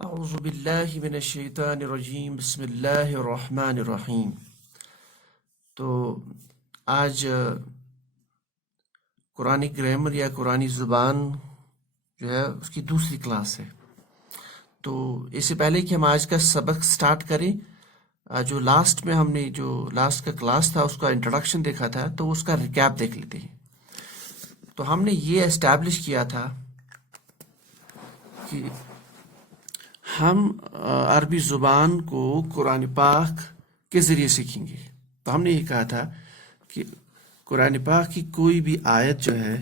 اعوذ باللہ من الشیطان الرجیم بسم اللہ الرحمن الرحیم۔ تو آج قرآن گرامر یا قرآن زبان جو ہے اس کی دوسری کلاس ہے۔ تو اس سے پہلے کہ ہم آج کا سبق سٹارٹ کریں، جو لاسٹ میں ہم نے جو لاسٹ کا کلاس تھا اس کا انٹروڈکشن دیکھا تھا، تو اس کا ریکیپ دیکھ لیتے ہیں۔ تو ہم نے یہ اسٹیبلش کیا تھا کہ ہم عربی زبان کو قرآن پاک کے ذریعے سیکھیں گے۔ تو ہم نے یہ کہا تھا کہ قرآن پاک کی کوئی بھی آیت جو ہے،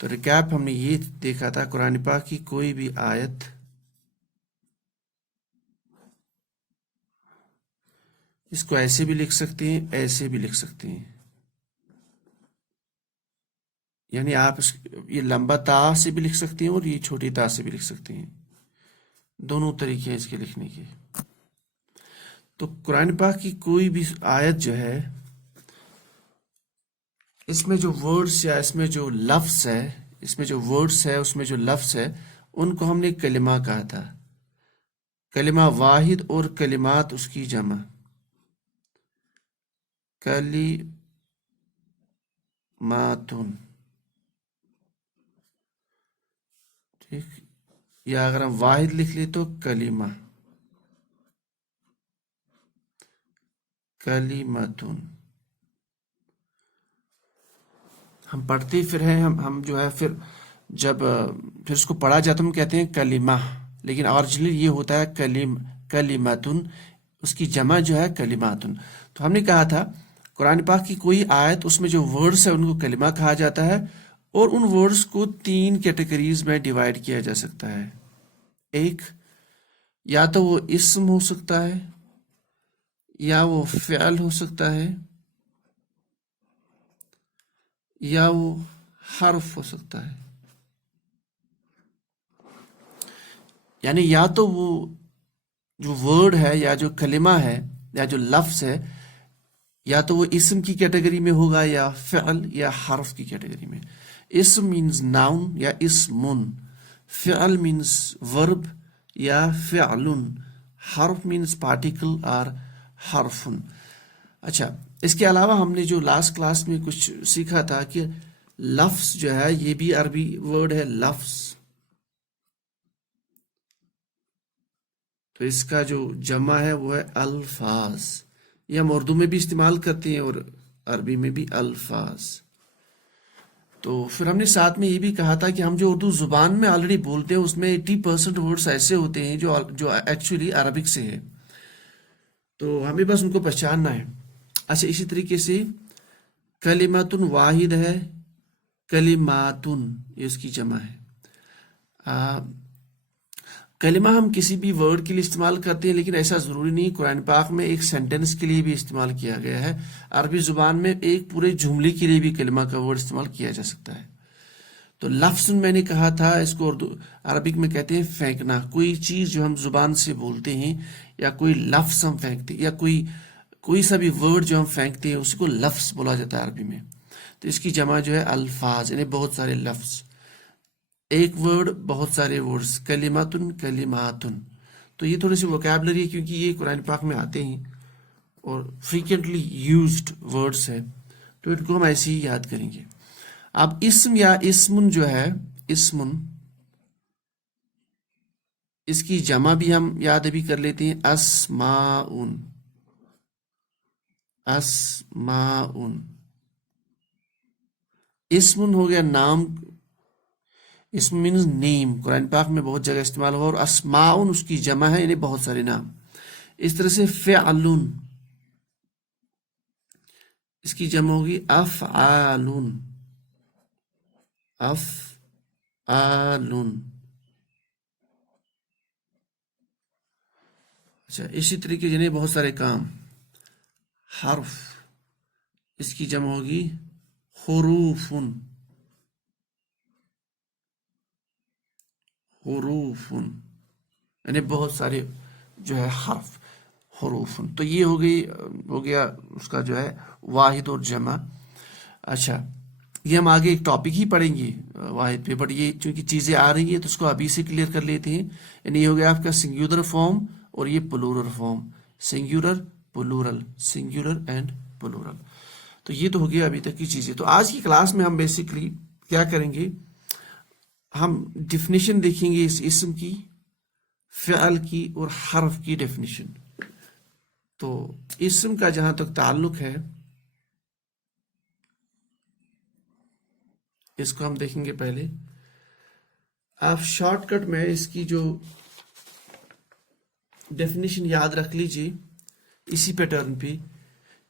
تو ریکیپ ہم نے یہ دیکھا تھا، قرآن پاک کی کوئی بھی آیت اس کو ایسے بھی لکھ سکتے ہیں، ایسے بھی لکھ سکتے ہیں، یعنی آپ یہ لمبا تا سے بھی لکھ سکتے ہیں اور یہ چھوٹی تا سے بھی لکھ سکتے ہیں، دونوں طریقے ہیں اس کے لکھنے کے۔ تو قرآن پاک کی کوئی بھی آیت جو ہے، اس میں جو ورڈز یا اس میں جو لفظ ہے، اس میں جو ورڈز ہے، اس میں جو لفظ ہے، ان کو ہم نے کلمہ کہا تھا۔ کلمہ واحد اور کلمات اس کی جمع، کلماتن، ٹھیک، یا اگر ہم واحد لکھ لیں تو کلمہ، کلماتن۔ ہم پڑھتے پھر ہیں، ہم جو ہے پھر جب پھر اس کو پڑھا جاتا ہے ہم کہتے ہیں کلمہ، لیکن اوریجنلی یہ ہوتا ہے کلماتن، اس کی جمع جو ہے کلماتن۔ تو ہم نے کہا تھا قرآن پاک کی کوئی آیت، اس میں جو ورڈز ہے ان کو کلمہ کہا جاتا ہے، اور ان ورڈز کو 3 کیٹیگریز میں ڈیوائیڈ کیا جا سکتا ہے۔ ایک، یا تو وہ اسم ہو سکتا ہے، یا وہ فعل ہو سکتا ہے، یا وہ حرف ہو سکتا ہے۔ یعنی یا تو وہ جو ورڈ ہے یا جو کلمہ ہے یا جو لفظ ہے، یا تو وہ اسم کی کیٹیگری میں ہوگا، یا فعل یا حرف کی کیٹیگری میں۔ اسم مینز ناؤن یا اسمن، فعل مینز ورب یا فعلن، حرف مینز پارٹیکل اور حرفن۔ اچھا، اس کے علاوہ ہم نے جو لاسٹ کلاس میں کچھ سیکھا تھا کہ لفظ جو ہے یہ بھی عربی ورڈ ہے، لفظ، تو اس کا جو جمع ہے وہ ہے الفاظ۔ یہ ہم اردو میں بھی استعمال کرتے ہیں اور عربی میں بھی الفاظ۔ تو پھر ہم نے ساتھ میں یہ بھی کہا تھا کہ ہم جو اردو زبان میں آلریڈی بولتے ہیں اس میں 80% ورڈز ایسے ہوتے ہیں جو ایکچولی عربک سے ہے، تو ہمیں بس ان کو پہچاننا ہے۔ اچھا، اسی طریقے سے کلماتن واحد ہے، کلماتن یہ اس کی جمع ہے۔ کلمہ ہم کسی بھی ورڈ کے لیے استعمال کرتے ہیں، لیکن ایسا ضروری نہیں۔ قرآن پاک میں ایک سینٹنس کے لیے بھی استعمال کیا گیا ہے۔ عربی زبان میں ایک پورے جملے کے لیے بھی کلمہ کا ورڈ استعمال کیا جا سکتا ہے۔ تو لفظ میں نے کہا تھا، اس کو عربک میں کہتے ہیں پھینکنا۔ کوئی چیز جو ہم زبان سے بولتے ہیں، یا کوئی لفظ ہم پھینکتے ہیں، یا کوئی سا بھی ورڈ جو ہم پھینکتے ہیں، اسی کو لفظ بولا جاتا ہے عربی میں۔ تو اس کی جمع جو ہے الفاظ، یعنی بہت سارے لفظ، ایک ورڈ بہت سارے ورڈز، کلماتن کلماتن۔ تو یہ تھوڑی سی ووکیبلری ہے، کیونکہ یہ قرآن پاک میں آتے ہیں اور فریکوینٹلی یوزڈ ورڈز ہے، تو ان کو ہم ایسے ہی یاد کریں گے۔ اب اسم یا اسمن جو ہے، اسمن، اس کی جمع بھی ہم یاد بھی کر لیتے ہیں، اسماؤن، اسماؤن۔ اسمن ہو گیا نام، اسم مینز نیم، قرآن پاک میں بہت جگہ استعمال ہوا، اور اسماؤن اس کی جمع ہے، یعنی بہت سارے نام۔ اس طرح سے فعلن، اس کی جمع ہوگی افعالن، افعالن۔ اچھا، اسی طریقے یعنی بہت سارے کام۔ حرف، اس کی جمع ہوگی حروفن، حروفن، یعنی بہت سارے جو ہے حرف، حروفن۔ تو یہ ہو گیا اس کا جو ہے واحد اور جمع۔ اچھا، یہ ہم آگے ایک ٹاپک ہی پڑھیں گے واحد پہ، بٹ یہ چونکہ چیزیں آ رہی ہیں تو اس کو ابھی سے کلیئر کر لیتے ہیں. یعنی یہ ہو گیا آپ کا سنگولر فارم اور یہ plural form, singular plural, singular and plural. تو یہ تو ہو گیا ابھی تک کی چیزیں. تو آج کی کلاس میں ہم بیسکلی کیا کریں گے، ہم ڈیفینیشن دیکھیں گے اس اسم کی، فعل کی اور حرف کی ڈیفینیشن. تو اسم کا جہاں تک تعلق ہے اس کو ہم دیکھیں گے. پہلے آپ شارٹ کٹ میں اس کی جو ڈیفینیشن یاد رکھ لیجئے اسی پیٹرن پہ،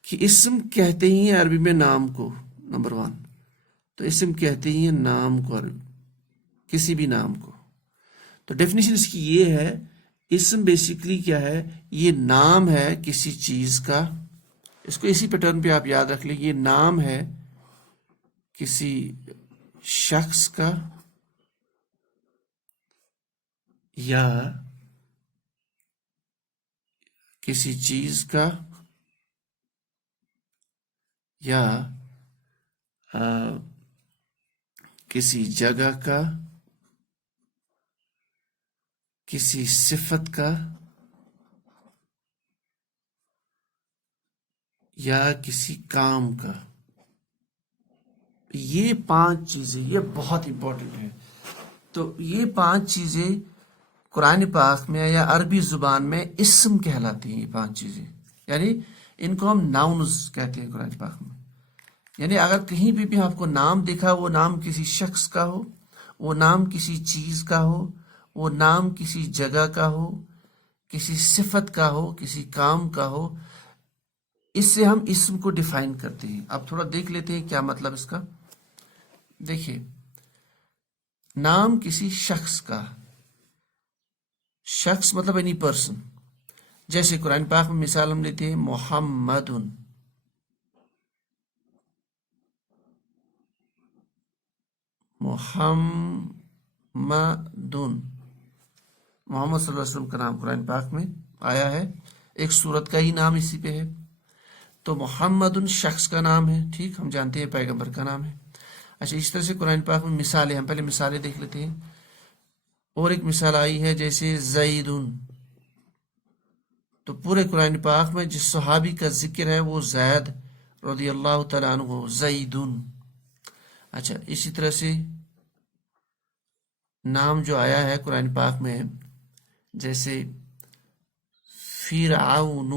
کہ اسم کہتے ہی ہیں عربی میں نام کو. نمبر 1 تو اسم کہتے ہی ہیں نام کو، عربی کسی بھی نام کو. تو ڈیفینیشن اس کی یہ ہے، اسم بیسیکلی کیا ہے، یہ نام ہے کسی چیز کا. اس کو اسی پیٹرن پہ آپ یاد رکھ لیں، یہ نام ہے کسی شخص کا یا کسی چیز کا یا کسی جگہ کا، کسی صفت کا یا کسی کام کا. یہ 5 چیزیں، یہ بہت امپورٹنٹ ہے. تو یہ 5 چیزیں قرآن پاک میں یا عربی زبان میں اسم کہلاتی ہیں. یہ 5 چیزیں یعنی ان کو ہم ناؤنز کہتے ہیں قرآن پاک میں. یعنی اگر کہیں بھی آپ کو نام دیکھا، وہ نام کسی شخص کا ہو، وہ نام کسی چیز کا ہو، وہ نام کسی جگہ کا ہو، کسی صفت کا ہو، کسی کام کا ہو، اس سے ہم اسم کو ڈیفائن کرتے ہیں. اب تھوڑا دیکھ لیتے ہیں کیا مطلب اس کا. دیکھیے، نام کسی شخص کا، شخص مطلب اینی پرسن. جیسے قرآن پاک میں مثال ہم لیتے ہیں محمد، محمد صلی اللہ علیہ وسلم کا نام قرآن پاک میں آیا ہے. ایک سورت کا ہی نام اسی پہ ہے. تو محمد شخص کا نام ہے، ٹھیک، ہم جانتے ہیں پیغمبر کا نام ہے. اچھا، اس طرح سے قرآن پاک میں مثالیں، ہم پہلے مثالیں دیکھ لیتے ہیں. اور ایک مثال آئی ہے جیسے زید. تو پورے قرآن پاک میں جس صحابی کا ذکر ہے وہ زید رضی اللہ تعالیٰ عنہ، زید. اچھا، اسی طرح سے نام جو آیا ہے قرآن پاک میں جیسے فرعون،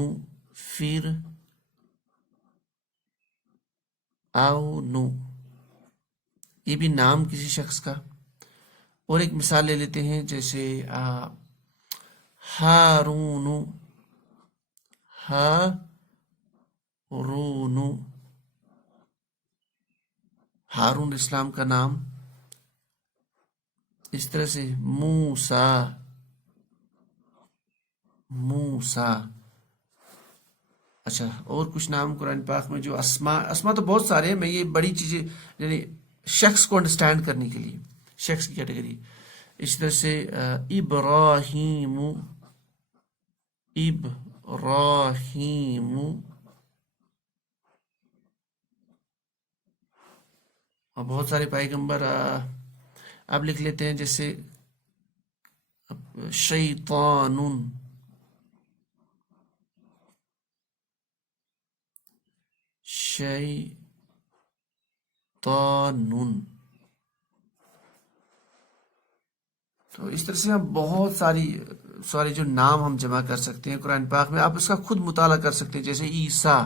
یہ بھی نام کسی شخص کا. اور ایک مثال لے لیتے ہیں جیسے ہارون، ہارون اسلام کا نام. اس طرح سے موسیٰ. اچھا، اور کچھ نام قرآن پاک میں جو اسما تو بہت سارے ہیں. میں یہ بڑی چیزیں یعنی شخص کو انڈرسٹینڈ کرنے کے لیے، شخص کی کیٹیگری. اس طرح سے ابراہیم، اور بہت سارے پیغمبر. اب لکھ لیتے ہیں جیسے شیطان، تو اس طرح سے ہم بہت سارے جو نام ہم جمع کر سکتے ہیں قرآن پاک میں. آپ اس کا خود مطالعہ کر سکتے ہیں جیسے عیسیٰ.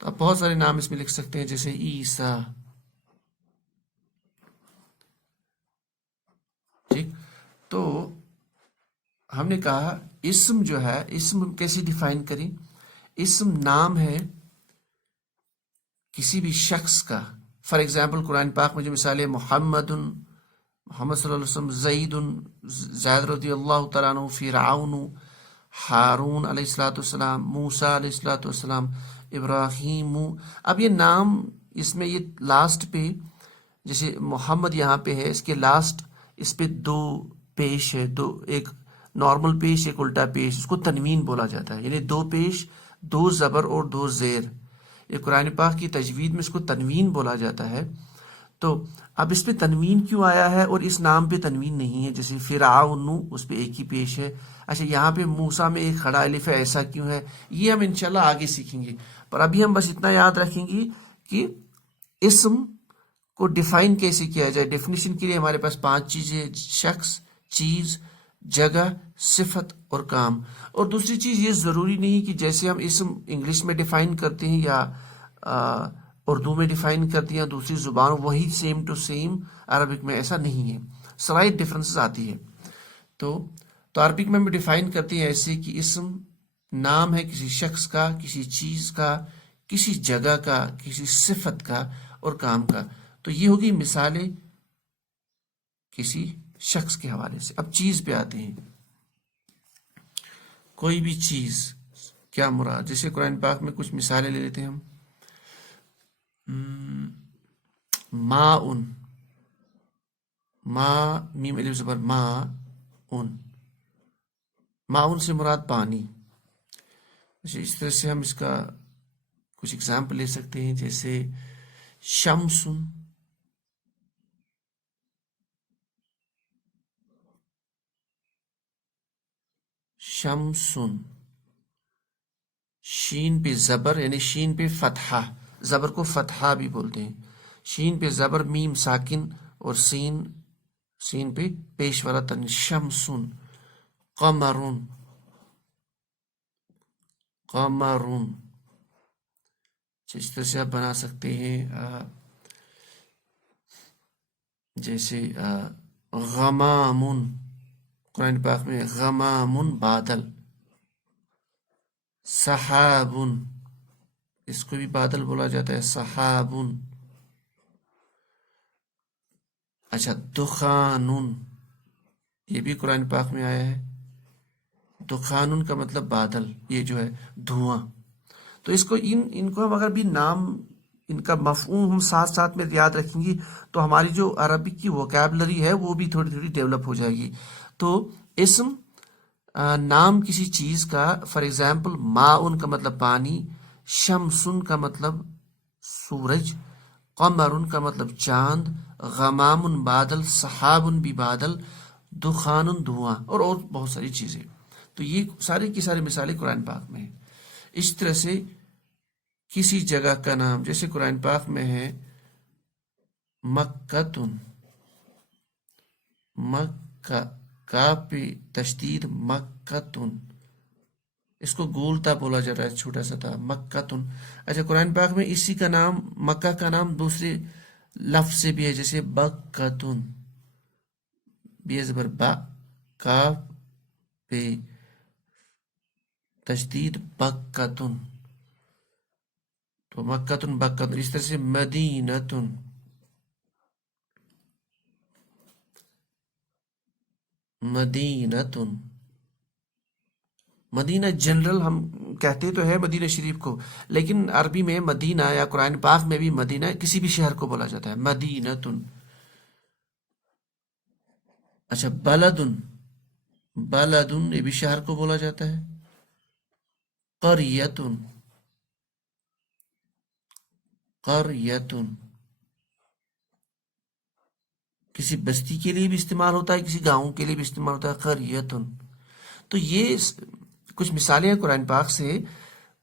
تو آپ بہت سارے نام اس میں لکھ سکتے ہیں جیسے عیسیٰ. ٹھیک، تو ہم نے کہا اسم جو ہے، اسم کیسے ڈیفائن کریں. اسم نام ہے کسی بھی شخص کا. فار ایگزامپل قرآن پاک میں جو مثال ہے محمد صلی اللہ علیہ وسلم، زید رضی اللہ تعالیٰ عنہ، فرعون، ہارون علیہ الصلوۃ والسلام، موسیٰ علیہ الصلوۃ والسلام، ابراہیم. اب یہ نام اس میں یہ لاسٹ پہ جیسے محمد یہاں پہ ہے، اس کے لاسٹ اس پہ 2 پیش ہے، ایک نارمل پیش، ایک الٹا پیش. اس کو تنوین بولا جاتا ہے. یعنی 2 پیش، 2 زبر اور 2 زیر. یہ قرآن پاک کی تجوید میں اس کو تنوین بولا جاتا ہے. تو اب اس پہ تنوین کیوں آیا ہے اور اس نام پہ تنوین نہیں ہے؟ جیسے فرعون اس پہ ایک ہی پیش ہے. اچھا یہاں پہ موسیٰ میں ایک کھڑا الف ہے، ایسا کیوں ہے؟ یہ ہم انشاءاللہ آگے سیکھیں گے. پر ابھی ہم بس اتنا یاد رکھیں گے کہ اسم کو ڈیفائن کیسے کیا جائے. ڈیفینیشن کے لیے ہمارے پاس 5 چیزیں: شخص، چیز، جگہ، صفت اور کام. اور دوسری چیز یہ ضروری نہیں کہ جیسے ہم اسم انگلش میں ڈیفائن کرتے ہیں یا اردو میں ڈیفائن کرتے ہیں دوسری زبان، وہی سیم ٹو سیم عربک میں ایسا نہیں ہے، سلائٹ ڈفرنسز آتی ہے. تو عربک میں ہم ڈیفائن کرتے ہیں ایسے کہ اسم نام ہے کسی شخص کا، کسی چیز کا، کسی جگہ کا، کسی صفت کا اور کام کا. تو یہ ہوگی مثالیں کسی شخص کے حوالے سے. اب چیز پہ آتے ہیں. کوئی بھی چیز کیا مراد؟ جیسے قرآن پاک میں کچھ مثالیں لے لیتے ہیں ہم. ماء، ما میم الف زبر ما ان، ماء سے مراد پانی. اس طرح سے ہم اس کا کچھ اگزامپل لے سکتے ہیں، جیسے شمس، شمسن، شین پہ زبر یعنی شین پہ فتحہ، زبر کو فتحہ بھی بولتے ہیں. شین پہ زبر، میم ساکن اور سین پہ پیش والا تن، شمسن. قمرن، قمرن. اس طرح سے آپ بنا سکتے ہیں جیسے غمامن، قرآن پاک میں غمامن بادل. سحابن، اس کو بھی بادل بولا جاتا ہے، سحابن. اچھا دخانن، یہ بھی قرآن پاک میں آیا ہے. دخانن کا مطلب بادل، یہ جو ہے دھواں. تو اس کو ان کو ہم اگر بھی نام ان کا مفہوم ہم ساتھ ساتھ میں یاد رکھیں گے تو ہماری جو عربی کی ووکیبلری ہے وہ بھی تھوڑی تھوڑی ڈیولپ ہو جائے گی. تو اسم نام کسی چیز کا، فار ایگزامپل ماء کا مطلب پانی، شمسن کا مطلب سورج، قمرن کا مطلب چاند، غمامن بادل، سحابن بھی بادل، دخانن دھواں، اور بہت ساری چیزیں. تو یہ ساری کی ساری مثالیں قرآن پاک میں ہیں. اس طرح سے کسی جگہ کا نام، جیسے قرآن پاک میں ہے مکتن، مکہ، کا پہ تشدید، مکتن. اس کو گولتا بولا جا رہا ہے، چھوٹا سا تھا، مکتن. اچھا قرآن پاک میں اسی کا نام، مکہ کا نام دوسرے لفظ سے بھی ہے، جیسے بکتن، بے زبر با، کا پہ تشدید، بکتن. تو مکتن، بکتن. اس طرح سے مدینتن، مدینتن. مدینہ جنرل ہم کہتے تو ہے مدینہ شریف کو، لیکن عربی میں مدینہ یا قرآن پاک میں بھی مدینہ کسی بھی شہر کو بولا جاتا ہے، مدینتن. اچھا بلدن، بلدن یہ بھی شہر کو بولا جاتا ہے. قریتن، قریتن کسی بستی کے لیے بھی استعمال ہوتا ہے، کسی گاؤں کے لیے بھی استعمال ہوتا ہے، قریتن. تو یہ کچھ مثالیں ہیں قرآن پاک سے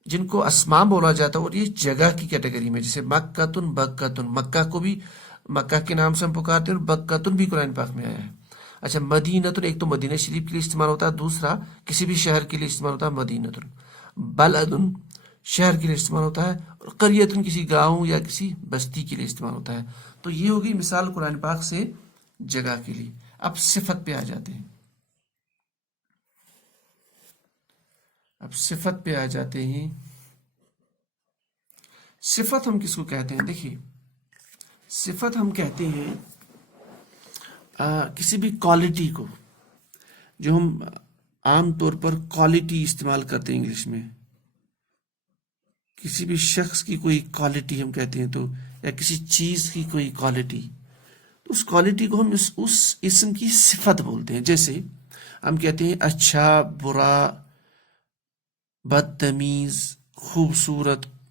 جن کو اسماء بولا جاتا ہے، اور یہ جگہ کی کیٹیگری میں، جیسے مکتن، بکتن. مکہ کو بھی مکہ کے نام سے ہم پکارتے ہیں، اور بکتن بھی قرآن پاک میں آیا ہے. اچھا مدینتن، ایک تو مدینہ شریف کے لیے استعمال ہوتا ہے، دوسرا کسی بھی شہر کے لیے استعمال ہوتا ہے مدینتن. بلدن شہر کے لیے استعمال ہوتا ہے، اور قریتن کسی گاؤں یا کسی بستی کے لیے استعمال ہوتا ہے. تو یہ ہوگی مثال قرآن پاک سے جگہ کے لیے. اب صفت پہ آ جاتے ہیں. اب صفت پہ آ جاتے ہیں. صفت ہم کس کو کہتے ہیں؟ دیکھیے صفت ہم کہتے ہیں کسی بھی کوالٹی کو، جو ہم عام طور پر کوالٹی استعمال کرتے ہیں انگلش میں. کسی بھی شخص کی کوئی کوالٹی ہم کہتے ہیں، تو یا کسی چیز کی کوئی کوالٹی، تو اس کوالٹی کو ہم اس اسم کی صفت بولتے ہیں. جیسے ہم کہتے ہیں اچھا، برا، بدتمیز، خوبصورت،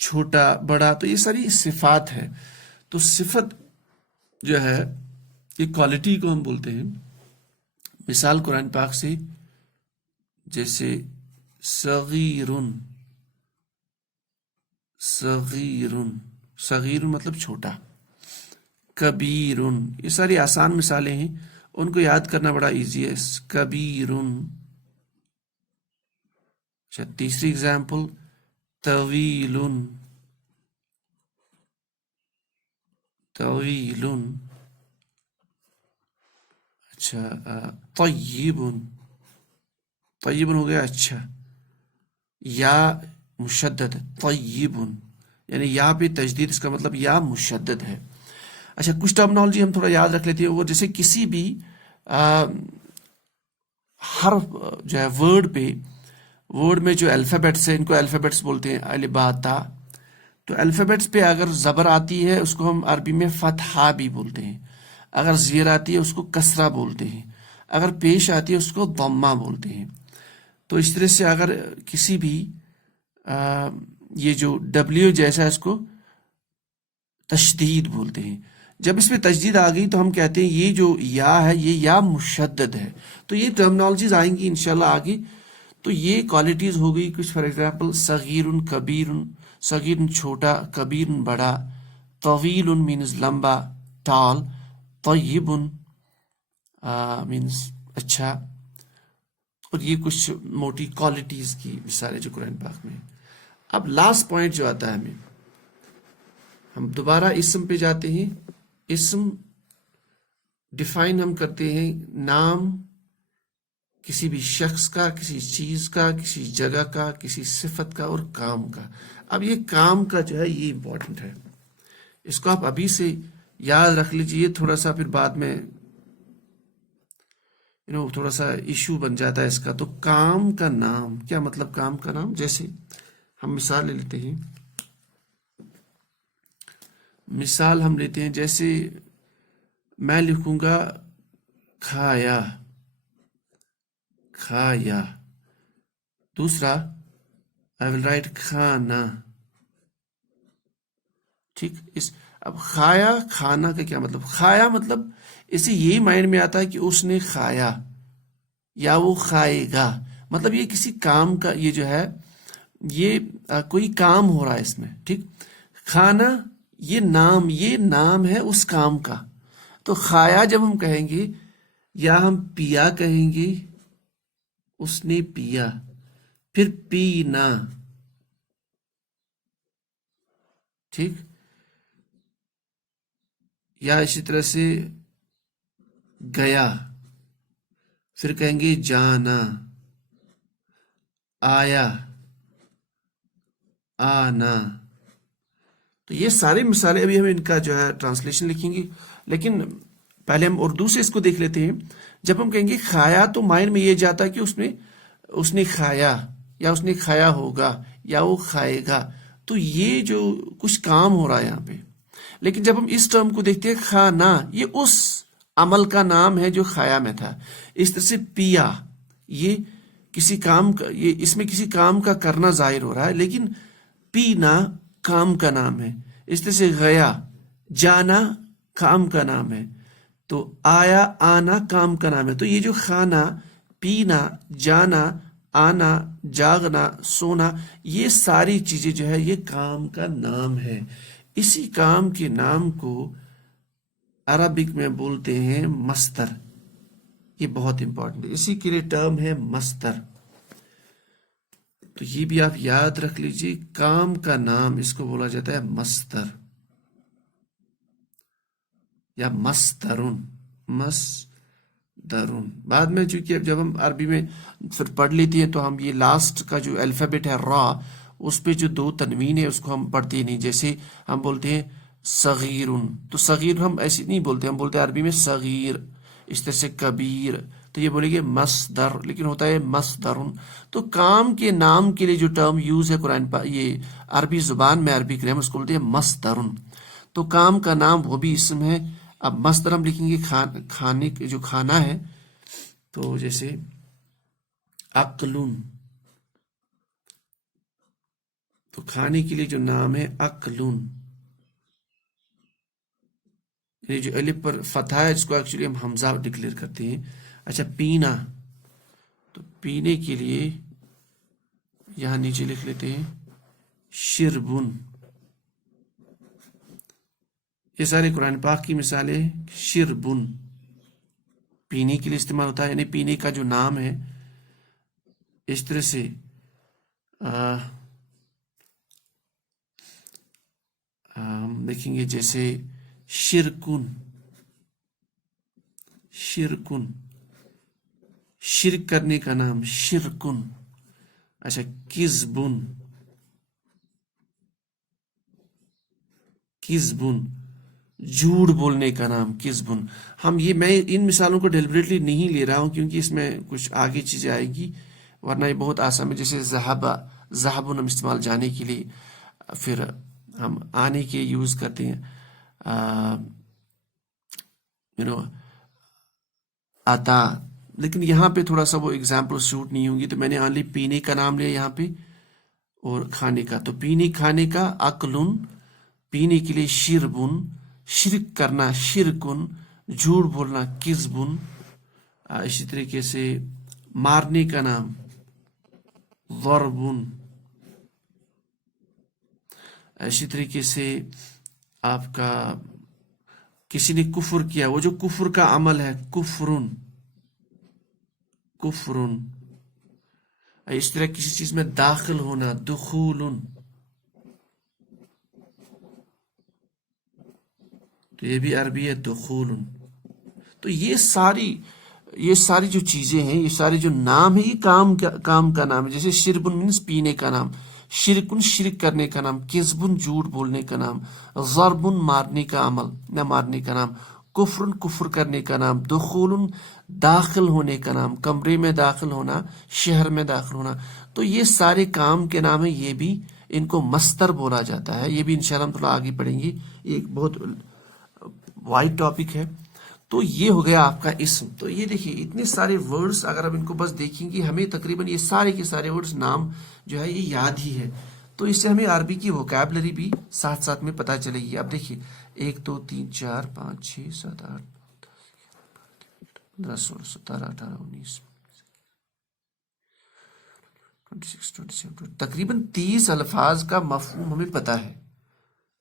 چھوٹا بڑا، تو یہ ساری صفات ہے. تو صفت جو ہے یہ کوالٹی کو ہم بولتے ہیں. مثال قرآن پاک سے جیسے صغیرن، صغیرن، صغیر مطلب چھوٹا، کبیرن، یہ ساری آسان مثالیں ہیں، ان کو یاد کرنا بڑا ایزی ہے. کبیرن. اچھا تیسری اگزامپل طویلن، طویلن. اچھا طیبن، طیبن ہو گیا اچھا، یا مشدد طیبن، یعنی یا پہ تجدید، اس کا مطلب یا مشدد ہے. اچھا کچھ ٹرمنالوجی ہم تھوڑا یاد رکھ لیتے ہیں. وہ جیسے کسی بھی حرف جو ہے ورڈ پہ، ورڈ میں جو الفابیٹس ہیں ان کو الفابیٹس بولتے ہیں، الف با تا. تو الفابیٹس پہ اگر زبر آتی ہے اس کو ہم عربی میں فتحہ بھی بولتے ہیں، اگر زیر آتی ہے اس کو کسرہ بولتے ہیں، اگر پیش آتی ہے اس کو ضمہ بولتے ہیں. تو اس طرح سے اگر کسی بھی یہ جو ڈبلیو جیسا اس کو تشدید بولتے ہیں. جب اس میں تشدید آ گئی تو ہم کہتے ہیں یہ جو یا ہے یہ یا مشدد ہے. تو یہ ٹرمنالوجیز آئیں گی انشاءاللہ آگے. تو یہ کوالٹیز ہو گئی کچھ. فار ایگزامپل صغیرن کبیرن، صغیرن چھوٹا، کبیرن بڑا، طویلن مینز لمبا ٹال، طیبن مینز اچھا. اور یہ کچھ موٹی کوالٹیز کی مثالیں جو قرآن پاک میں. اب لاسٹ پوائنٹ جو آتا ہے ہم دوبارہ اسم پہ جاتے ہیں. اسم ڈیفائن ہم کرتے ہیں نام کسی بھی شخص کا، کسی چیز کا، کسی جگہ کا، کسی صفت کا اور کام کا. اب یہ کام کا جو ہے یہ امپورٹنٹ ہے، اس کو آپ ابھی سے یاد رکھ لیجیے. تھوڑا سا پھر بعد میں تھوڑا سا ایشو بن جاتا ہے اس کا. تو کام کا نام کیا مطلب؟ کام کا نام جیسے ہم مثال لے لیتے ہیں. مثال ہم لیتے ہیں جیسے میں لکھوں گا کھایا، کھایا. دوسرا I will write کھانا. ٹھیک. اب کھایا کھانا کا کیا مطلب؟ کھایا مطلب اسے یہی مائنڈ میں آتا ہے کہ اس نے کھایا یا وہ کھائے گا. مطلب یہ کسی کام کا، یہ جو ہے یہ کوئی کام ہو رہا ہے اس میں. ٹھیک. کھانا یہ نام ہے اس کام کا. تو کھایا جب ہم کہیں گے یا ہم پیا کہیں گے، اس نے پیا. پھر پینا. ٹھیک. یا اسی طرح سے گیا، پھر کہیں گے جانا، آیا، آنا. تو یہ ساری مثالیں ابھی ہم ان کا جو ہے ٹرانسلیشن لکھیں گے، لیکن پہلے ہم اردو سے اس کو دیکھ لیتے ہیں. جب ہم کہیں گے کھایا تو مائنڈ میں یہ جاتا ہے کہ اس نے کھایا یا اس نے کھایا ہوگا یا وہ کھائے گا. تو یہ جو کچھ کام ہو رہا ہے یہاں پہ. لیکن جب ہم اس ٹرم کو دیکھتے ہیں کھانا، یہ اس عمل کا نام ہے جو کھایا میں تھا. اس طرح سے پیا، یہ کسی کام کا، یہ اس میں کسی کام کا کرنا ظاہر ہو رہا ہے، لیکن پینا کام کا نام ہے. اس طرح سے گیا، جانا کام کا نام ہے. تو آیا، آنا کام کا نام ہے. تو یہ جو کھانا، پینا، جانا، آنا، جاگنا، سونا، یہ ساری چیزیں جو ہے یہ کام کا نام ہے. اسی کام کے نام کو عربک میں بولتے ہیں مصدر. یہ بہت امپورٹنٹ ہے، اسی کے لیے ٹرم ہے مصدر. تو یہ بھی آپ یاد رکھ لیجیے، کام کا نام اس کو بولا جاتا ہے مصدر یا مصدرن. مصدرن بعد میں چونکہ جب ہم عربی میں پھر پڑھ لیتے ہیں تو ہم یہ لاسٹ کا جو الفابیٹ ہے را، اس پہ جو دو تنوین ہے اس کو ہم پڑھتے نہیں. جیسے ہم بولتے ہیں صغیرن، تو صغیر ہم ایسے نہیں بولتے، ہم بولتے ہیں عربی میں صغیر. اس طرح سے کبیر، تو یہ بولیں گے مصدر، لیکن ہوتا ہے مصدرن. تو کام کے نام کے لیے جو ٹرم یوز ہے قرآن پر، یہ عربی زبان میں، عربی گرامر، اس کو بولتے ہیں مصدرن. تو کام کا نام وہ بھی اسم ہے. اب مصدر ہم لکھیں گے کھانے جو کھانا ہے. تو جیسے عقلن، تو کھانے کے لیے جو نام ہے اکلون، یہ جو الف پر فتح ہے جس کو ایکچولی ہم حمزہ ڈکلیئر کرتے ہیں. اچھا پینا، تو پینے کے لیے یہاں نیچے لکھ لیتے ہیں شربن. یہ سارے قرآن پاک کی مثالیں. شربن پینے کے لیے استعمال ہوتا ہے، یعنی پینے کا جو نام ہے. اس طرح سے ہم دیکھیں گے جیسے شرکن، شرکن شرک کرنے کا نام شرکن. اچھا کذبن، کذبن جھوٹ بولنے کا نام کذبن. میں ان مثالوں کو ڈیلیبریٹلی نہیں لے رہا ہوں کیونکہ اس میں کچھ آگے چیزیں آئے گی، ورنہ یہ بہت آسان ہے. جیسے ذہبہ، ذہبن ہم استعمال جانے کے لیے، پھر ہم آنے کے یوز کرتے ہیں آتا. لیکن یہاں پہ تھوڑا سا وہ ایگزامپل سوٹ نہیں ہوں گی، تو میں نے آنلی پینے کا نام لیا یہاں پہ اور کھانے کا. تو پینے کھانے کا اکلن، پینے کے لیے شربن، شرک کرنا شرکن، جھوٹ بولنا کذبن. اسی طریقے سے مارنے کا نام ضربن. اسی طریقے سے آپ کا کسی نے کفر کیا، وہ جو کفر کا عمل ہے کفرن، کفرن. اس طرح کسی چیز میں داخل ہونا دخولن. تو یہ بھی عربی ہے دخولن. تو یہ ساری جو چیزیں ہیں، یہ سارے جو نام ہیں، یہ کام کا نام ہے. جیسے شربن مینس پینے کا نام، شرکن شرک کرنے کا نام، کذبن جھوٹ بولنے کا نام، ضربن مارنے کا عمل نہ مارنے کا نام، کفرن کفر کرنے کا نام، دخولن داخل ہونے کا نام، کمرے میں داخل ہونا، شہر میں داخل ہونا. تو یہ سارے کام کے نام ہیں. یہ بھی ان کو مصدر بولا جاتا ہے. یہ بھی انشاءاللہ ہم تھوڑا آگے پڑھیں گے، ایک بہت وائڈ ٹاپک ہے. تو یہ ہو گیا آپ کا اسم. تو یہ دیکھیے اتنے سارے ورڈز اگر ہم ان کو بس دیکھیں گے، ہمیں تقریباً یہ سارے کے سارے ورڈز نام جو ہے یہ یاد ہی ہے. تو اس سے ہمیں عربی کی ووکیبلری بھی ساتھ ساتھ میں پتہ چلے گی. اب دیکھیے 1 2 3 4 5 6 7 8 15 16 17 18 19 26 27 تقریباً 30 الفاظ کا مفہوم ہمیں پتہ ہے.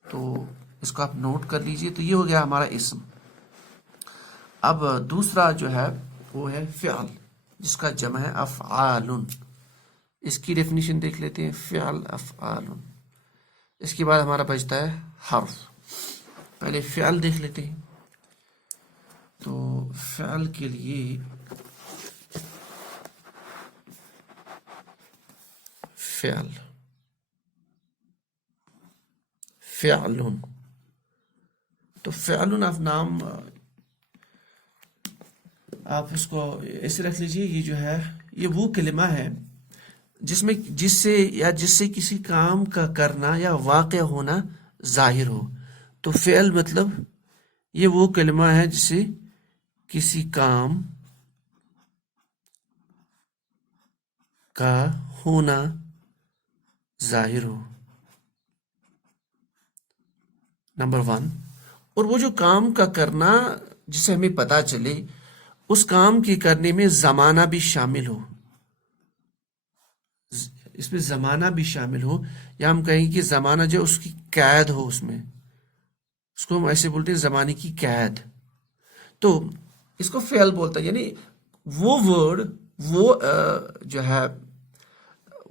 تو اس کو آپ نوٹ کر لیجئے. تو یہ ہو گیا ہمارا اسم. اب دوسرا جو ہے وہ ہے فعل، جس کا جمع ہے افعال. اس کی ڈیفینیشن دیکھ لیتے ہیں. فعل افعال. اس کے بعد ہمارا بچتا ہے حرف. پہلے فعل دیکھ لیتے ہیں. تو فعل کے لیے فعل تو فعل آپ نام آپ اس کو ایسے رکھ لیجئے. یہ جو ہے یہ وہ کلمہ ہے جس سے کسی کام کا کرنا یا واقع ہونا ظاہر ہو. تو فعل مطلب یہ وہ کلمہ ہے جس سے کسی کام کا ہونا ظاہر ہو، نمبر 1. اور وہ جو کام کا کرنا جسے ہمیں پتا چلے، اس کام کے کرنے میں زمانہ بھی شامل ہو. اس میں زمانہ بھی شامل ہو، یا ہم کہیں کہ زمانہ جو اس کی قید ہو، اس میں اس کو ہم ایسے بولتے ہیں زمانے کی قید. تو اس کو فعل بولتا ہے. یعنی وہ ورڈ، وہ جو ہے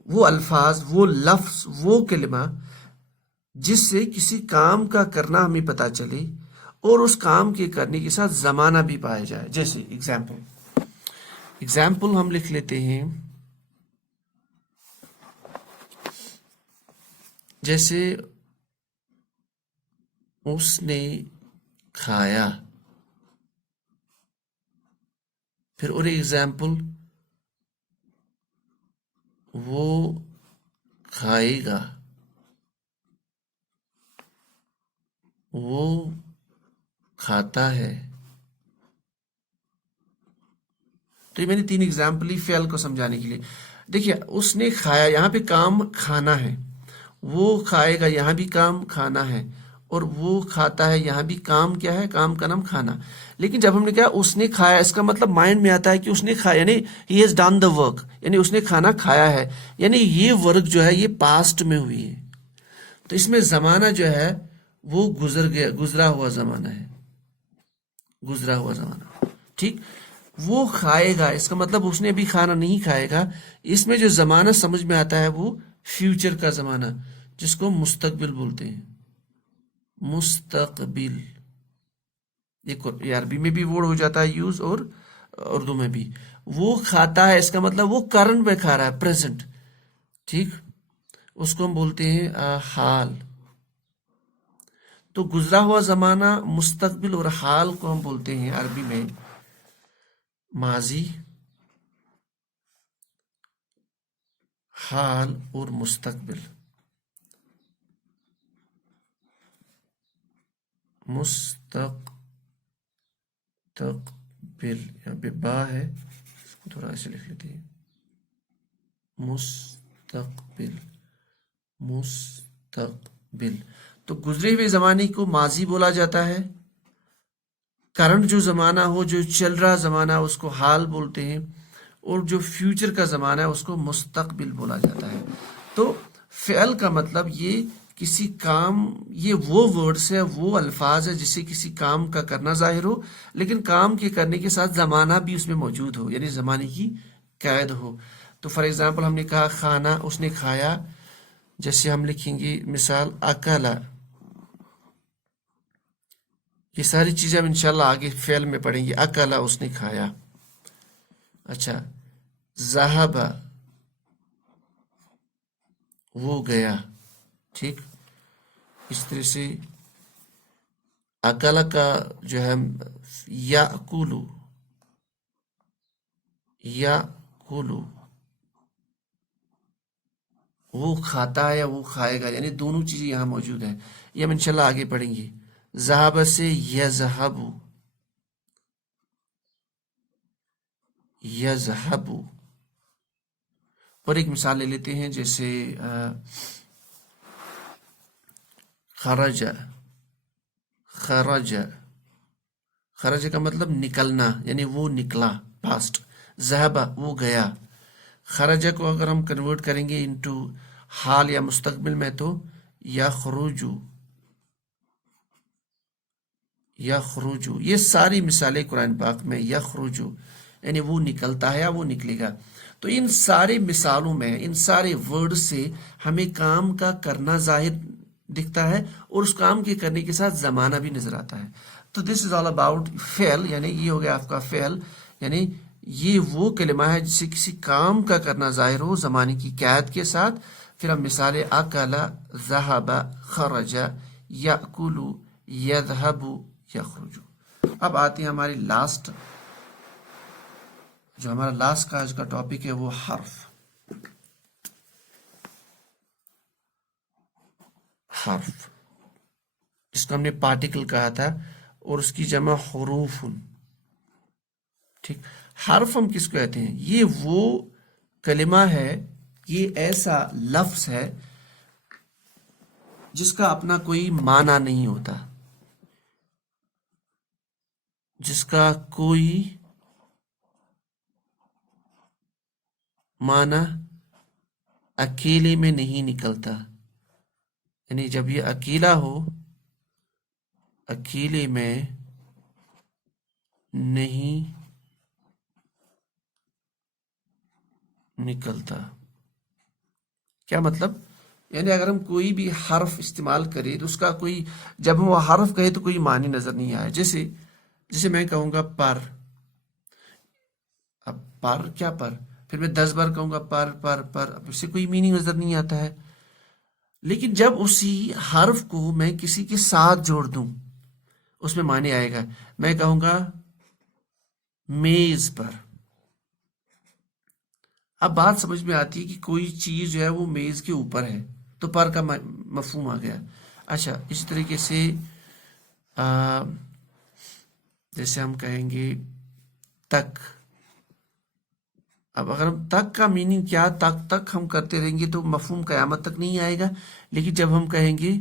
وہ الفاظ، وہ لفظ، وہ کلمہ جس سے کسی کام کا کرنا ہمیں پتا چلے اور اس کام کے کرنے کے ساتھ زمانہ بھی پایا جائے. جیسے ایگزامپل ہم لکھ لیتے ہیں. جیسے اس نے کھایا. پھر اور ایگزامپل وہ کھائے گا. وہ کھاتا ہے. تو یہ میں نے 3 ایگزامپل ہی فعل کو سمجھانے کے لیے. دیکھیے اس نے کھایا، یہاں پہ کام کھانا ہے، وہ کھائے گا یہاں بھی کام کھانا ہے، اور وہ کھاتا ہے یہاں بھی کام کیا ہے، کام کا نام کھانا. لیکن جب ہم نے کہا اس نے کھایا، اس کا مطلب مائنڈ میں آتا ہے کہ اس نے کھایا، یعنی he has done the work, یعنی اس نے کھانا کھایا ہے، یعنی یہ ورک جو ہے یہ پاسٹ میں ہوئی ہے. تو اس میں زمانہ جو ہے وہ گزرا ہوا زمانہ ہے، گزرا ہوا زمانہ. ٹھیک. وہ کھائے گا، اس کا مطلب اس نے ابھی کھانا نہیں کھائے گا. اس میں جو زمانہ سمجھ میں آتا ہے وہ فیوچر کا زمانہ، جس کو مستقبل بولتے ہیں. مستقبل یہ عربی میں بھی ورڈ ہو جاتا ہے یوز، اور اردو میں بھی. وہ کھاتا ہے، اس کا مطلب وہ کرنٹ میں کھا رہا ہے، پریزنٹ. ٹھیک. اس کو ہم بولتے ہیں حال. تو گزرا ہوا زمانہ، مستقبل اور حال کو ہم بولتے ہیں عربی میں ماضی، حال اور مستقبل. مستقبل یہاں پہ با ہے، اس کو تھوڑا ایسے لکھ لیتے ہیں. مستقبل، مستقبل. تو گزرے ہوئے زمانے کو ماضی بولا جاتا ہے. کرنٹ جو زمانہ ہو، جو چل رہا زمانہ، اس کو حال بولتے ہیں. اور جو فیوچر کا زمانہ ہے اس کو مستقبل بولا جاتا ہے. تو فعل کا مطلب یہ کسی کام، یہ وہ ورڈس ہے، وہ الفاظ ہے جس سے کسی کام کا کرنا ظاہر ہو، لیکن کام کے کرنے کے ساتھ زمانہ بھی اس میں موجود ہو، یعنی زمانے کی قید ہو. تو فار ایگزامپل ہم نے کہا کھانا، اس نے کھایا. جیسے ہم لکھیں گے مثال اکلا. یہ ساری چیزیں ہم انشاءاللہ آگے فعل میں پڑھیں گے. اکلا اس نے کھایا. اچھا. ذہب وہ گیا. ٹھیک. اس طرح سے اکلا کا جو ہے یاکلو، یاکلو وہ کھاتا ہے یا وہ کھائے گا، یعنی دونوں چیزیں یہاں موجود ہیں. یہ ہم انشاءاللہ آگے پڑھیں گے. ذہب سے یذہب، یذہب. اور ایک مثال لے لیتے ہیں، جیسے خرج. خرج، خرج کا مطلب نکلنا، یعنی وہ نکلا، پاسٹ. ذہب وہ گیا. خرج کو اگر ہم کنورٹ کریں گے انٹو حال یا مستقبل میں تو یخرجو، یخرجو. یہ ساری مثالیں قرآن پاک میں یخرجو یعنی وہ نکلتا ہے یا وہ نکلے گا. تو ان سارے مثالوں میں، ان سارے ورڈ سے ہمیں کام کا کرنا ظاہر دکھتا ہے، اور اس کام کے کرنے کے ساتھ زمانہ بھی نظر آتا ہے. تو دس از آل اباؤٹ فعل، یعنی یہ ہو گیا آپ کا فعل، یعنی یہ وہ کلمہ ہے جس سے کسی کام کا کرنا ظاہر ہو زمانے کی قید کے ساتھ. پھر ہم مثالیں اکلا، ذہب، خرج، یاکل، یذہب، یخرج. اب آتے ہیں ہماری لاسٹ، جو ہمارا لاسٹ کا آج کا ٹاپک ہے وہ حرف. حرف جس کو ہم نے پارٹیکل کہا تھا، اور اس کی جمع حروف. ٹھیک. حرف ہم کس کو کہتے ہیں؟ یہ وہ کلمہ ہے، یہ ایسا لفظ ہے جس کا اپنا کوئی معنی نہیں ہوتا، جس کا کوئی معنی اکیلے میں نہیں نکلتا. یعنی جب یہ اکیلا ہو، اکیلے میں نہیں نکلتا. کیا مطلب؟ یعنی اگر ہم کوئی بھی حرف استعمال کریں تو اس کا کوئی، جب ہم وہ حرف کہیں تو کوئی معنی نظر نہیں آئے. جیسے میں کہوں گا پر. اب پر کیا پر؟ پھر میں 10 بار کہوں گا پر پر پر، اب اس سے کوئی میننگ نظر نہیں آتا ہے. لیکن جب اسی حرف کو میں کسی کے ساتھ جوڑ دوں اس میں معنی آئے گا. میں کہوں گا میز پر. اب بات سمجھ میں آتی ہے کہ کوئی چیز جو ہے وہ میز کے اوپر ہے، تو پر کا مفہوم آ گیا. اچھا. اس طریقے سے جیسے ہم کہیں گے تک. اب اگر ہم تک کا میننگ کیا تک ہم کرتے رہیں گے تو مفہوم قیامت تک نہیں آئے گا، لیکن جب ہم کہیں گے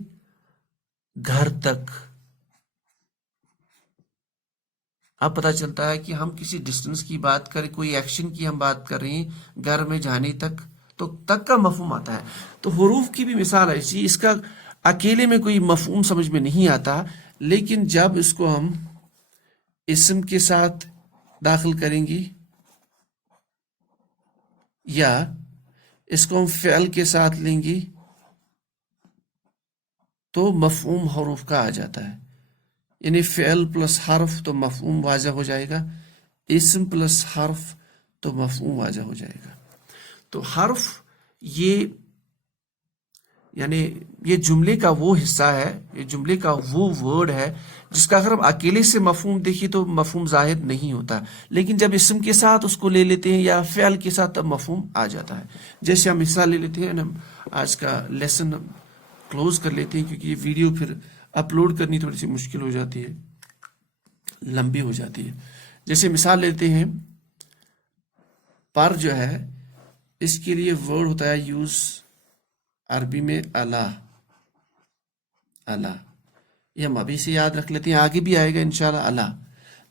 گھر تک، اب پتہ چلتا ہے کہ ہم کسی ڈسٹنس کی بات کریں، کوئی ایکشن کی ہم بات کر رہے ہیں گھر میں جانے تک، تو تک کا مفہوم آتا ہے۔ تو حروف کی بھی مثال ایسی، اس کا اکیلے میں کوئی مفہوم سمجھ میں نہیں آتا، لیکن جب اس کو ہم اسم کے ساتھ داخل کریں گی یا اس کو ہم فعل کے ساتھ لیں گی تو مفہوم حروف کا آ جاتا ہے، یعنی فعل پلس حرف تو مفہوم واضح ہو جائے گا، اسم پلس حرف تو مفہوم واضح ہو جائے گا۔ تو حرف یعنی یہ جملے کا وہ حصہ ہے، یہ جملے کا وہ ورڈ ہے جس کا اگر ہم اکیلے سے مفہوم دیکھیں تو مفہوم ظاہر نہیں ہوتا، لیکن جب اسم کے ساتھ اس کو لے لیتے ہیں یا فعل کے ساتھ تب مفہوم آ جاتا ہے۔ جیسے ہم مثال لے لیتے ہیں، ہم آج کا لیسن کلوز کر لیتے ہیں کیونکہ یہ ویڈیو پھر اپلوڈ کرنی تھوڑی سی مشکل ہو جاتی ہے، لمبی ہو جاتی ہے۔ جیسے مثال لیتے ہیں، پر جو ہے اس کے لیے ورڈ ہوتا ہے یوز عربی میں اللہ، یہ ہم ابھی سے یاد رکھ لیتے ہیں، آگے بھی آئے گا انشاءاللہ اللہ،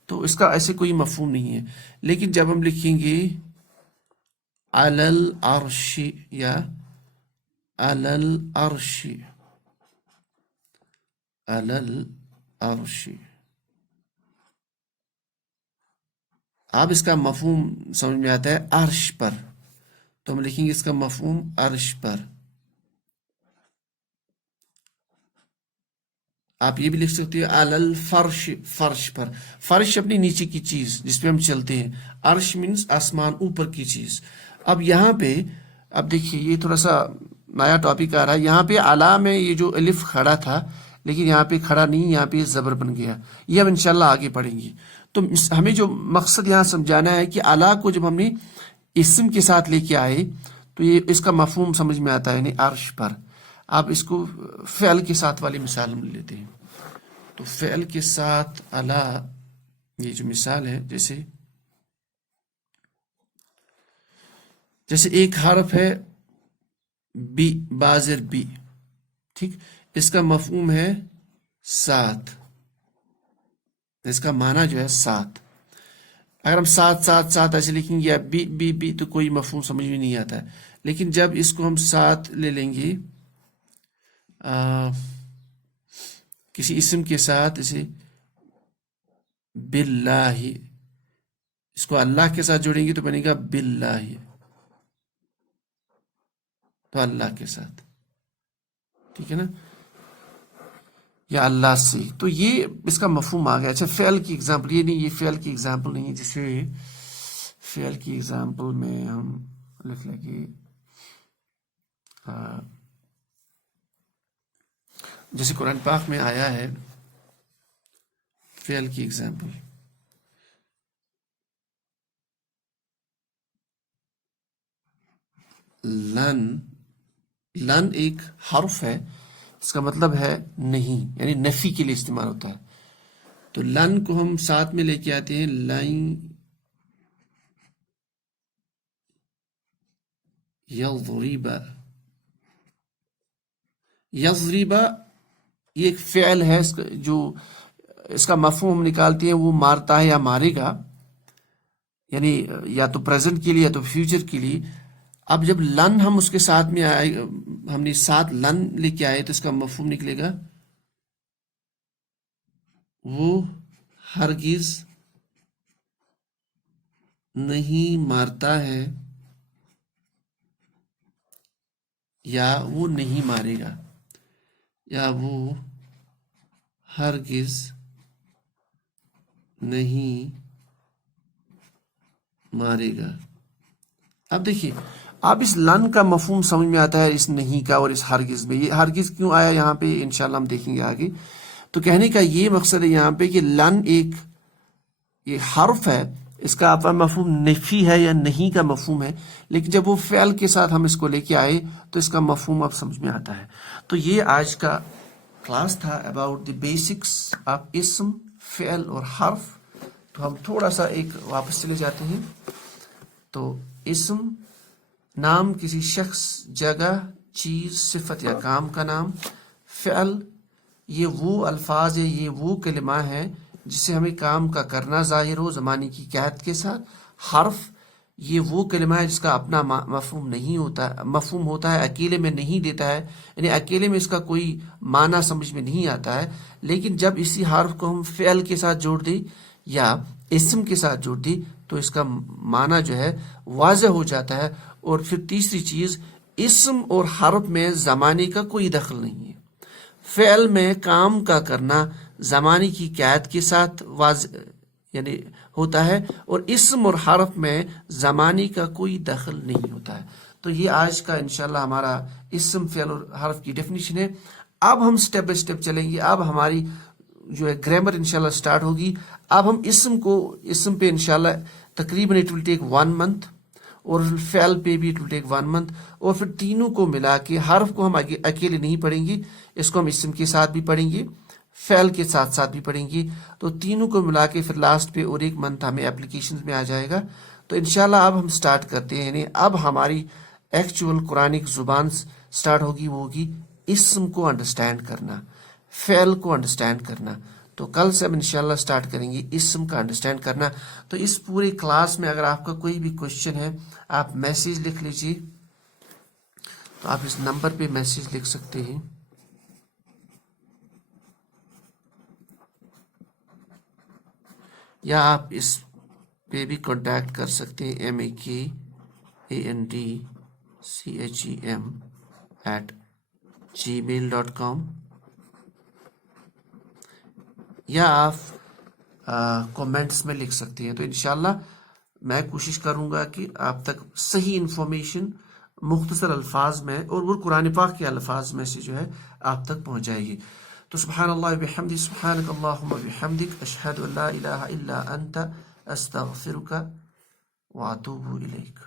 تو اس کا ایسے کوئی مفہوم نہیں ہے۔ لیکن جب ہم لکھیں گے علی العرش یا علی العرش، علی العرش، اب اس کا مفہوم سمجھ میں آتا ہے عرش پر، تو ہم لکھیں گے اس کا مفہوم عرش پر۔ آپ یہ بھی لکھ سکتے ہیں علی الفرش، فرش پر، فرش اپنی نیچے کی چیز جس پہ ہم چلتے ہیں، عرش مینس آسمان اوپر کی چیز۔ اب یہاں پہ اب دیکھیے یہ تھوڑا سا نیا ٹاپک آ رہا ہے، یہاں پہ علا میں یہ جو الف کھڑا تھا لیکن یہاں پہ کھڑا نہیں، یہاں پہ زبر بن گیا، یہ ہم انشاءاللہ آگے پڑھیں گے۔ تو ہمیں جو مقصد یہاں سمجھانا ہے کہ علا کو جب ہم نے اسم کے ساتھ لے کے آئے تو یہ اس کا مفہوم سمجھ میں آتا ہے، یعنی عرش پر۔ آپ اس کو فعل کے ساتھ والی مثال میں لیتے ہیں، تو فعل کے ساتھ علا، یہ جو مثال ہے، جیسے ایک حرف ہے بی، بازر بی، ٹھیک، اس کا مفہوم ہے ساتھ، اس کا معنی جو ہے ساتھ۔ اگر ہم ساتھ ساتھ ساتھ ایسے لکھیں گے یا بی بی بی تو کوئی مفہوم سمجھ میں نہیں آتا ہے، لیکن جب اس کو ہم ساتھ لے لیں گے کسی اسم کے ساتھ، اسے باللہ، اس کو اللہ کے ساتھ جوڑیں گے تو بنے گا باللہ، تو اللہ کے ساتھ، ٹھیک ہے نا، یا اللہ سے، تو یہ اس کا مفہوم آ گیا۔ اچھا فعل کی ایگزامپل، یہ نہیں، یہ فعل کی ایگزامپل نہیں ہے، جیسے فعل کی ایگزامپل میں ہم لکھ لیں گے جیسے قرآن پاک میں آیا ہے فعل کی ایگزامپل، لن ایک حرف ہے، اس کا مطلب ہے نہیں، یعنی نفی کے لیے استعمال ہوتا ہے، تو لن کو ہم ساتھ میں لے کے آتے ہیں، لن یضرب، یضرب یہ ایک فعل ہے، جو اس کا مفہوم ہم نکالتے ہیں وہ مارتا ہے یا مارے گا، یعنی یا تو پریزنٹ کے لیے یا تو فیوچر کے لیے۔ اب جب لن ہم اس کے ساتھ میں آئے، ہم نے ساتھ لن لے کے آئے تو اس کا مفہوم نکلے گا وہ ہرگز نہیں مارتا ہے یا وہ نہیں مارے گا، یا وہ ہرگز نہیں مارے گا۔ اب دیکھیے، اب اس لن کا مفہوم سمجھ میں آتا ہے اس نہیں کا اور اس ہرگز میں۔ یہ ہرگز کیوں آیا یہاں پہ انشاءاللہ ہم دیکھیں گے آگے۔ تو کہنے کا یہ مقصد ہے یہاں پہ کہ لن ایک یہ حرف ہے، اس کا اپنا مفہوم نفی ہے یا نہیں کا مفہوم ہے، لیکن جب وہ فعل کے ساتھ ہم اس کو لے کے آئے تو اس کا مفہوم اب سمجھ میں آتا ہے۔ تو یہ آج کا کلاس تھا اباؤٹ دی بیسکس آف اسم، فعل اور حرف۔ تو ہم تھوڑا سا ایک واپس چلے جاتے ہیں، تو اسم نام کسی شخص، جگہ، چیز، صفت یا کام کا نام. فعل یہ وہ الفاظ ہے، یہ وہ کلمہ ہے جسے ہمیں کام کا کرنا ظاہر ہو زمانے کی قید کے ساتھ. حرف یہ وہ کلمہ ہے جس کا اپنا مفہوم ہوتا ہے، اکیلے میں نہیں دیتا ہے، یعنی اکیلے میں اس کا کوئی معنی سمجھ میں نہیں آتا ہے، لیکن جب اسی حرف کو ہم فعل کے ساتھ جوڑ دیں یا اسم کے ساتھ جوڑ دیں تو اس کا معنی جو ہے واضح ہو جاتا ہے. اور پھر تیسری چیز، اسم اور حرف میں زمانے کا کوئی دخل نہیں ہے. فعل میں کام کا کرنا زمانے کی قید کے ساتھ واضح یعنی ہوتا ہے، اور اسم اور حرف میں زمانے کا کوئی دخل نہیں ہوتا ہے. تو یہ آج کا انشاءاللہ ہمارا اسم، فعل اور حرف کی ڈیفینیشن ہے. اب ہم سٹیپ بائی سٹیپ چلیں گے. اب ہماری جو ہے گرامر انشاءاللہ سٹارٹ ہوگی. اب ہم اسم پہ انشاءاللہ تقریباً اٹ ول ٹیک 1 month، اور فعل پہ بھی اٹ ول ٹیک 1 month، اور پھر تینوں کو ملا کے حرف کو ہم اکیلے نہیں پڑھیں گے، اس کو ہم اسم کے ساتھ بھی پڑھیں گے، فعل کے ساتھ ساتھ بھی پڑھیں گے. تو تینوں کو ملا کے پھر لاسٹ پہ اور 1 month ہمیں اپلیکیشنز میں آ جائے گا. تو انشاءاللہ اب ہم سٹارٹ کرتے ہیں، یعنی اب ہماری ایکچول قرآنک زبان سٹارٹ ہوگی، وہ ہوگی اسم کو انڈرسٹینڈ کرنا، فعل کو انڈرسٹینڈ کرنا. تو کل سے ہم انشاءاللہ سٹارٹ کریں گے اسم کا انڈرسٹینڈ کرنا. تو اس پوری کلاس میں اگر آپ کا کوئی بھی کوشچن ہے آپ میسیج لکھ لیجیے. تو آپ اس نمبر پہ میسیج لکھ سکتے ہیں. یا آپ اس پہ بھی کانٹیکٹ کر سکتے ہیں makandchem@gmail.com، یا آپ کومنٹس میں لکھ سکتے ہیں. تو انشاءاللہ میں کوشش کروں گا کہ آپ تک صحیح انفارمیشن مختصر الفاظ میں اور وہ قرآن پاک کے الفاظ میں سے جو ہے آپ تک پہنچائے گی. تو سبحان اللہ بحمدہ، سبحانک اللہم بحمدک، اشہد ان لا الہ الا انت، استغفرک واتوب الیک.